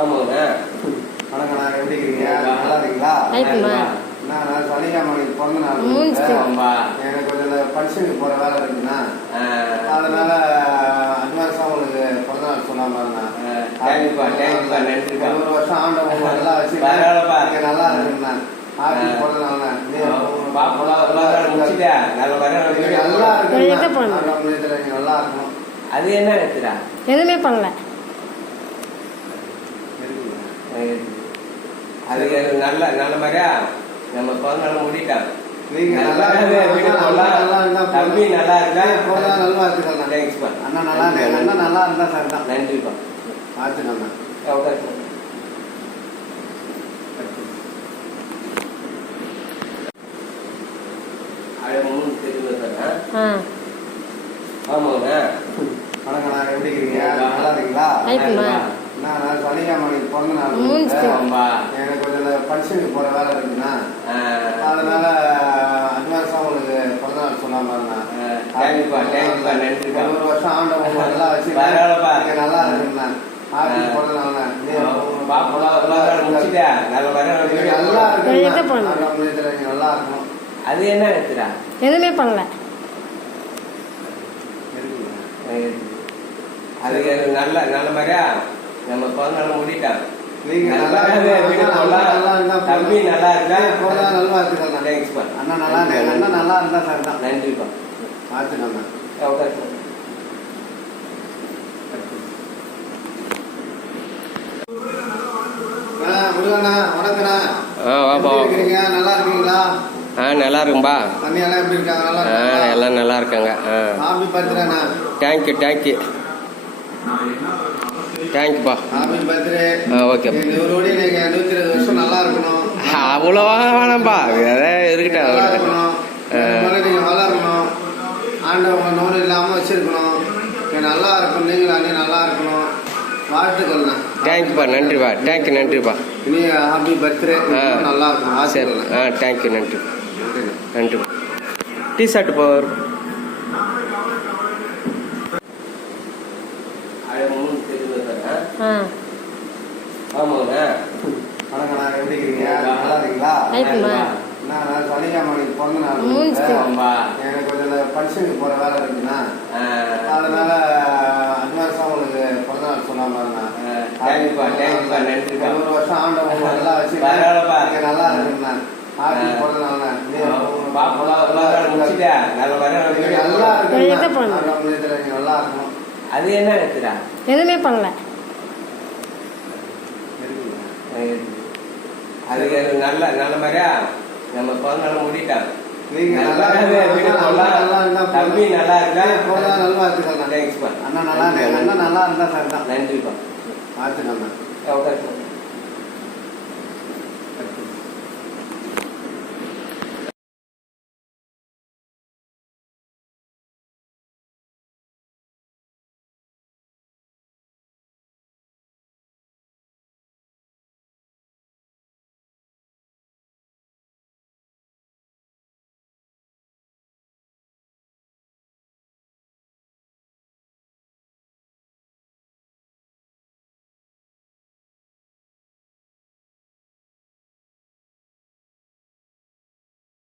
ஆமாங்க. வணக்கண்ணா, எப்படி இருக்கீங்க? நல்லா இருக்கீங்களா? நான் சனிக்கிழமைக்கு பிறந்த நாள். எனக்கு கொஞ்சம் இந்த ஃபங்க்ஷனுக்கு போகிற வேலை இருக்குண்ணா. அதனால அட்வான்ஸாக உங்களுக்கு பிறந்த நாள் சொல்லாம இருந்தேன். ஒரு வருஷம் ஆண்டவங்க நல்லா வச்சு நீங்கள் நல்லா இருக்குண்ணா. ஹாப்பி பிறந்த நாள்ண்ணா. நல்லா இருக்கு, நல்லா இருக்கணும். அது என்ன எடுத்துடா? எதுவுமே பண்ணல. அது நல்ல நல்ல மாதிரியா நம்ம பிறந்தநாள் முடிட்டாங்க. தம்பி நல்லா இருக்கா? நல்லா இருக்குண்ணா. தேங்க்ஸ்ப்பா. அண்ணா நல்லா அண்ணா நல்லா இருந்தா சார் தான். நன்றிப்பா. பார்த்துக்கண்ணா. ஆமாங்க. வணக்கண்ணா, எப்படி இருக்கீங்க? நல்லா இருக்கீங்களா? நான் சனிக்கிழமைக்கு பிறந்த நாள். எனக்கு கொஞ்சம் இந்த ஃபங்க்ஷனுக்கு போகிற வேலை இருக்குண்ணா. அதனால அட்வான்ஸாக உங்களுக்கு பிறந்த நாள் சொல்லாம இருந்தேன். ஒரு வருஷம் ஆண்டவங்க நல்லா வச்சு நீங்கள் நல்லா இருக்குண்ணா. ஹாப்பி பிறந்த நாள்ண்ணா. நல்லா இருக்கு, நல்லா இருக்கணும். அது என்ன எடுத்துடா? எதுவுமே பண்ணல. அது நல்ல நல்ல மாதிரியா நம்ம பிறந்தநாள் முடிட்டாங்க. தம்பி நல்லா இருக்கா? நல்லா இருக்குண்ணா. தேங்க்ஸ்ப்பா. அண்ணா நல்லா இருந்தா சார் தான். நன்றிப்பா. பார்த்துக்கண்ணா. முருகண்ணா, வணக்கண்ணா. இருக்கீங்க? நல்லா இருக்கீங்களா? நல்லா இருக்கும்பா. அண்ணியெல்லாம் எப்படி இருக்காங்க? நல்லா எல்லாம் நல்லா இருக்காங்க. ஹாப்பி பர்த்டேண்ணா. தேங்க்யூ தேங்க்யூப்பா. Happy birthday. ஓகே. இவரோட நீங்க 120 வருஷம் நல்லா இருக்கணும். அவ்வளோவா வேணாம்பா, இருக்கட்டும். நீங்க வளரணும். ஆண்டவங்க நோடு இல்லாம வச்சிருக்கணும். நல்லா இருக்கணும். நீங்களும் அண்ணி நல்லா இருக்கணும். வாழ்த்துக்கள்ண்ணா. தேங்க்யூப்பா. நன்றிப்பா. நன்றிப்பா. இனி ஹாப்பி பர்த்டே. நல்லா இருக்கும். சரி. தேங்க்யூ. நன்றிப்பா. டீ ஷர்ட் போவார். ஆமாங்க. வணக்கண்ணா, எப்படி இருக்கீங்க? நல்லா இருக்கீங்களா? நான் சனிக்கிழமைக்கு பிறந்த நாள். எனக்கு கொஞ்சம் இந்த ஃபங்க்ஷனுக்கு போகிற வேலை இருக்குண்ணா. அதனால அட்வான்ஸாக உங்களுக்கு பிறந்த நாள் சொல்லாம இருந்தேன். ஒரு வருஷம் ஆண்டவங்க நல்லா வச்சு நீங்கள் நல்லா இருக்குண்ணா. ஹாப்பி பிறந்த நாள்ண்ணா. நல்லா இருக்கு, நல்லா இருக்கணும். அது என்ன எடுத்துடா? எதுவுமே பண்ணல. அது நல்ல நல்ல மாதிரியா நம்ம பிறந்தநாள் முடிட்டாங்க. தம்பி நல்லா இருக்கா? நல்லா இருக்குண்ணா. தேங்க்ஸ்ப்பா. அண்ணா நல்லா இருந்தா சார் தான். நன்றிப்பா. பார்த்துக்கண்ணா.